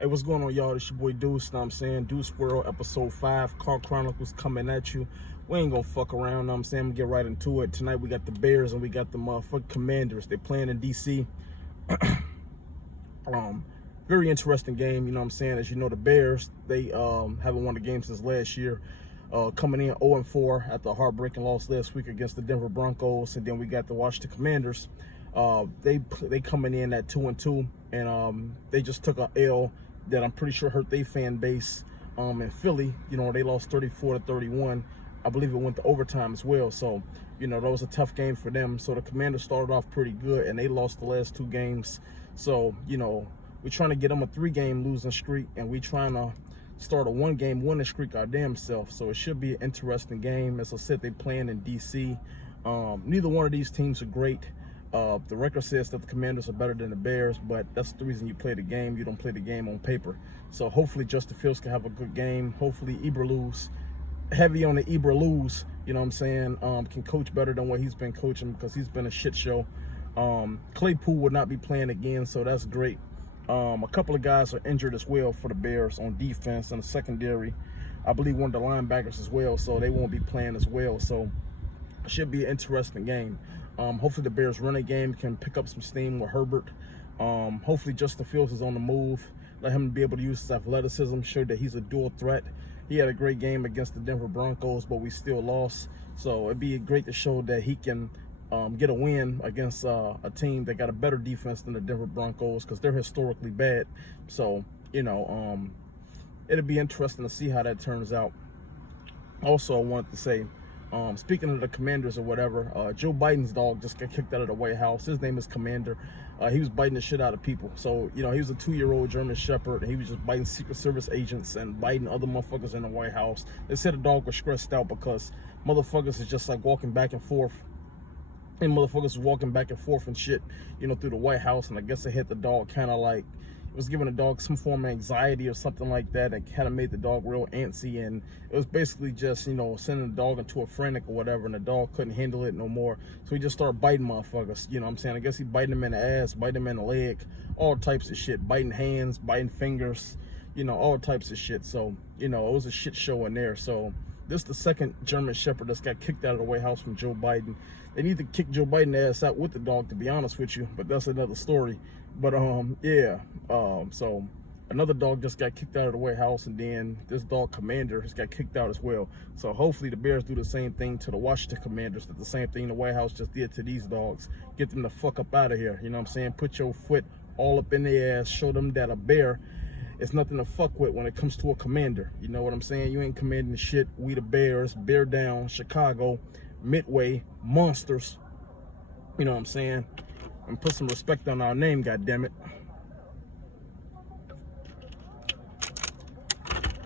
Hey, what's going on, y'all? It's your boy Deuce, know what I'm saying? Deuce World, episode 5, Car Chronicles coming at you. We ain't gonna fuck around, know what I'm saying? I'm gonna get right into it. Tonight we got the Bears and we got the motherfucking Commanders. They playing in DC. Um, Very interesting game, you know what I'm saying? As you know, the Bears, they haven't won a game since last year. Coming in 0-4 after a heartbreaking loss last week against the Denver Broncos, and then we got the Washington Commanders. They coming in at 2-2, and they just took a L that I'm pretty sure hurt their fan base. In Philly, you know, they lost 34-31. I believe it went to overtime as well. So, you know, that was a tough game for them. So the Commanders started off pretty good, and they lost the last 2 games. So, you know, we're trying to get them a 3-game losing streak, and we're trying to start a 1-game winning streak our damn self. So it should be an interesting game. As I said, they playing in DC. Neither one of these teams are great. The record says that the Commanders are better than the Bears, but that's the reason you play the game. You don't play the game on paper. So hopefully Justin Fields can have a good game. Hopefully Eberflus, heavy on the Eberflus, you know what I'm saying, can coach better than what he's been coaching, because he's been a shit show. Claypool will not be playing again, so that's great. A couple of guys are injured as well for the Bears on defense and the secondary. I believe one of the linebackers as well, so they won't be playing as well. So it should be an interesting game. Hopefully the Bears running game can pick up some steam with Herbert. Hopefully Justin Fields is on the move. Let him be able to use his athleticism, show that he's a dual threat. He had a great game against the Denver Broncos, but we still lost. So it'd be great to show that he can get a win against a team that got a better defense than the Denver Broncos, because they're historically bad. So, you know, it'll be interesting to see how that turns out. Also, I wanted to say, speaking of the Commanders or whatever, Joe Biden's dog just got kicked out of the White House. His name is Commander. He was biting the shit out of people. So, you know, he was a 2-year-old German Shepherd, and he was just biting Secret Service agents and biting other motherfuckers in the White House. They said the dog was stressed out because motherfuckers is just like walking back and forth. And motherfuckers was walking back and forth and shit, you know, through the White House. And I guess it hit the dog kind of like, it was giving the dog some form of anxiety or something like that. It kind of made the dog real antsy, and it was basically just, you know, sending the dog into a frantic or whatever, and the dog couldn't handle it no more. So he just started biting motherfuckers, you know what I'm saying? I guess he biting them in the ass, biting them in the leg, all types of shit, biting hands, biting fingers, you know, all types of shit. So, you know, it was a shit show in there. So this is the second German Shepherd that's got kicked out of the White House from Joe Biden. They need to kick Joe Biden's ass out with the dog, to be honest with you, but that's another story. But yeah, so another dog just got kicked out of the White House, and then this dog Commander has got kicked out as well. So hopefully the Bears do the same thing to the Washington Commanders, that the same thing the White House just did to these dogs. Get them the fuck up out of here, you know what I'm saying? Put your foot all up in their ass, show them that a bear is nothing to fuck with when it comes to a commander. You know what I'm saying? You ain't commanding shit. We the Bears, bear down, Chicago, Midway, monsters. You know what I'm saying? And put some respect on our name, goddammit.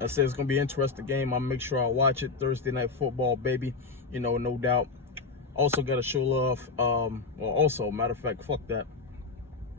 I said it's gonna be an interesting game. I'll make sure I watch it. Thursday night football, baby. You know, no doubt. Also gotta show love. Well, also, matter of fact, fuck that.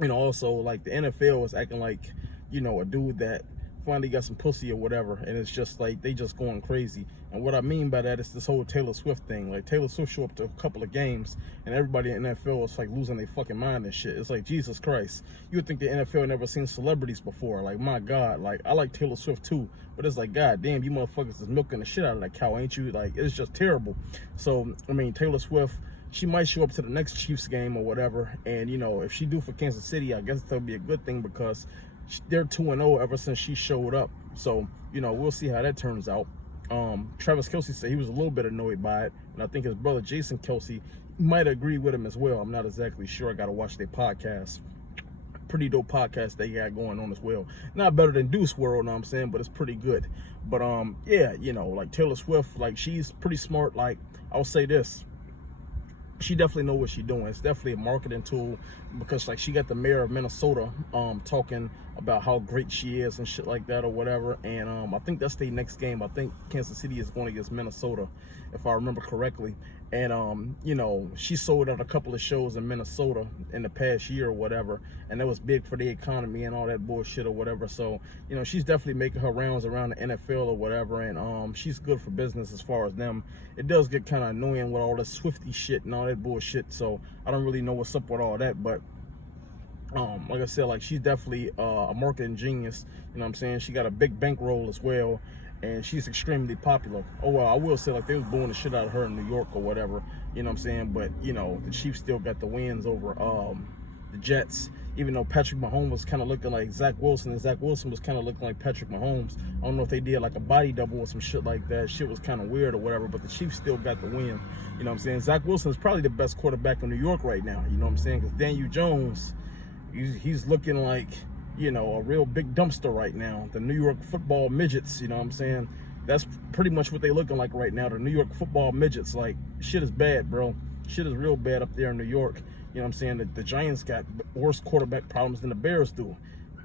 You know, also, like, the NFL is acting like, you know, a dude that finally got some pussy or whatever, and it's just like they just going crazy. And what I mean by that is this whole Taylor Swift thing. Like, Taylor Swift show up to a couple of games, and everybody in the NFL is like losing their fucking mind and shit. It's like, Jesus Christ, you would think the NFL never seen celebrities before. Like, my God, like, I like Taylor Swift too, but it's like, God damn, you motherfuckers is milking the shit out of that cow, ain't you? Like, it's just terrible. So, I mean, Taylor Swift, she might show up to the next Chiefs game or whatever, and, you know, if she do for Kansas City, I guess that'll be a good thing, because they're 2-0 ever since she showed up. So, you know, we'll see how that turns out. Travis Kelce said he was a little bit annoyed by it, and I think his brother Jason Kelce might agree with him as well. I'm not exactly sure. I got to watch their podcast. Pretty dope podcast they got going on as well. Not better than Deuce World, know what I'm saying, but it's pretty good. But yeah, you know, like Taylor Swift, like, she's pretty smart. Like, I'll say this, she definitely know what she's doing. It's definitely a marketing tool, because, like, she got the mayor of Minnesota talking about how great she is and shit like that or whatever. And I think that's their next game. I think Kansas City is going against Minnesota, if I remember correctly. And you know, she sold out a couple of shows in Minnesota in the past year or whatever, and that was big for the economy and all that bullshit or whatever. So, you know, she's definitely making her rounds around the NFL or whatever, and she's good for business as far as them. It does get kind of annoying with all this Swifty shit and all that bullshit, so I don't really know what's up with all that. But Like I said, like she's definitely a marketing genius. You know what I'm saying? She got a big bankroll as well, and she's extremely popular. Oh well, I will say like they was booing the shit out of her in New York or whatever. You know what I'm saying? But you know the Chiefs still got the wins over the Jets. Even though Patrick Mahomes was kind of looking like Zach Wilson, and Zach Wilson was kind of looking like Patrick Mahomes. I don't know if they did like a body double or some shit like that. Shit was kind of weird or whatever, but the Chiefs still got the win. You know what I'm saying? Zach Wilson is probably the best quarterback in New York right now. You know what I'm saying? Because Daniel Jones, he's looking like, you know, a real big dumpster right now. The New York football midgets, you know what I'm saying? That's pretty much what they looking like right now. The New York football midgets. Like, shit is bad, bro. Shit is real bad up there in New York. You know what I'm saying? The Giants got worse quarterback problems than the Bears do.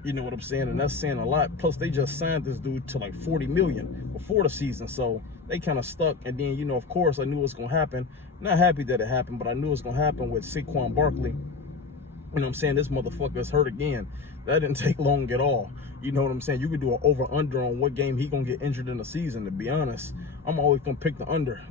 You know what I'm saying? And that's saying a lot. Plus, they just signed this dude to like $40 million before the season. So they kind of stuck. And then, you know, of course, I knew it was going to happen. Not happy that it happened, but I knew it was going to happen with Saquon Barkley. You know what I'm saying? This motherfucker is hurt again. That didn't take long at all. You know what I'm saying? You could do an over-under on what game he gonna get injured in the season, to be honest. I'm always gonna pick the under.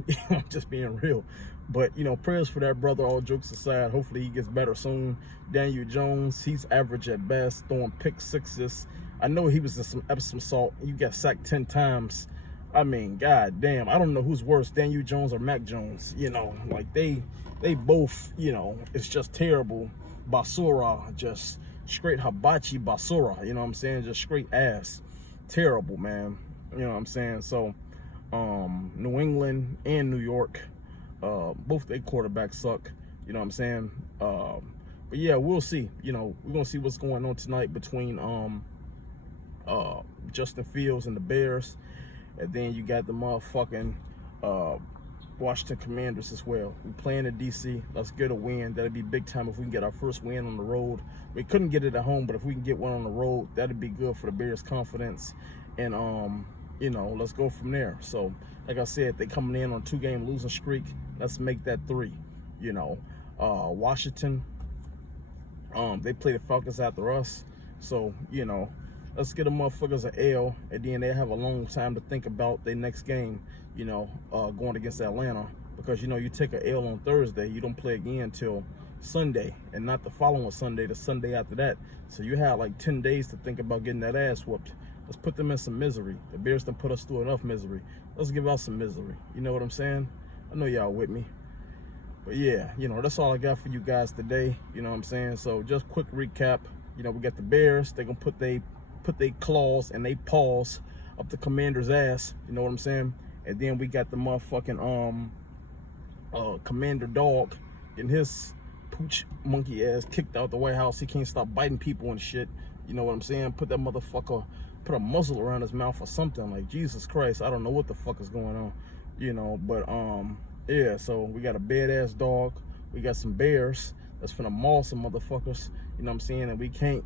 Just being real. But, you know, prayers for that brother, all jokes aside. Hopefully he gets better soon. Daniel Jones, he's average at best, throwing pick sixes. I know he was in some Epsom salt. You got sacked 10 times. I mean, god damn. I don't know who's worse, Daniel Jones or Mac Jones. You know, like they both, you know, it's just terrible. Basura, just straight hibachi basura, you know what I'm saying? Just straight ass. Terrible, man. You know what I'm saying? So, New England and New York, both their quarterbacks suck. You know what I'm saying? But yeah, we'll see. You know, we're gonna see what's going on tonight between Justin Fields and the Bears. And then you got the motherfucking Washington Commanders as well. We're playing in DC. Let's get a win. That'd be big time if we can get our first win on the road. We couldn't get it at home, but if we can get one on the road, that'd be good for the Bears' confidence. And you know, let's go from there. So, like I said, they coming in on a 2-game losing streak. Let's make that 3. You know, Washington, they play the Falcons after us. So, you know, let's get the motherfuckers an L, and then they have a long time to think about their next game, you know, going against Atlanta. Because, you know, you take an L on Thursday, you don't play again until Sunday, and not the following Sunday, the Sunday after that. So you have like 10 days to think about getting that ass whooped. Let's put them in some misery. The Bears done put us through enough misery. Let's give out some misery. You know what I'm saying? I know y'all with me. But yeah, you know, that's all I got for you guys today. You know what I'm saying? So just quick recap. You know, we got the Bears. They're going to put they claws and they paws up the Commander's ass. You know what I'm saying? And then we got the motherfucking Commander Dog getting his pooch monkey ass kicked out the White House. He can't stop biting people and shit. You know what I'm saying? Put that motherfucker, put a muzzle around his mouth or something. Like, Jesus Christ, I don't know what the fuck is going on. You know, but yeah, so we got a badass dog. We got some bears that's finna maul some motherfuckers. You know what I'm saying? And we can't,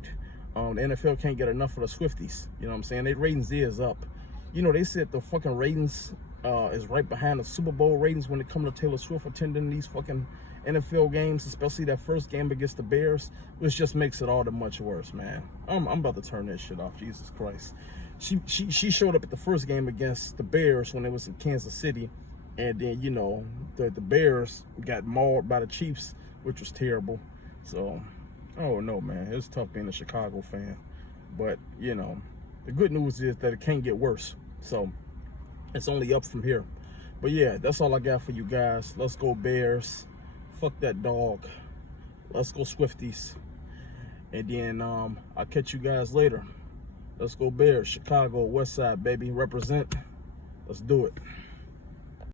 the NFL can't get enough of the Swifties. You know what I'm saying? Their ratings is up. You know, they said the fucking ratings is right behind the Super Bowl ratings when it comes to Taylor Swift attending these fucking NFL games, especially that first game against the Bears, which just makes it all the much worse, man. I'm about to turn that shit off. Jesus Christ. She showed up at the first game against the Bears when it was in Kansas City, and then, you know, the Bears got mauled by the Chiefs, which was terrible. So, I don't know, man. It's tough being a Chicago fan. But, you know, the good news is that it can't get worse. So, it's only up from here. But yeah, that's all I got for you guys. Let's go Bears. Fuck that dog. Let's go Swifties. And then I'll catch you guys later. Let's go Bears. Chicago, West Side, baby. Represent. Let's do it.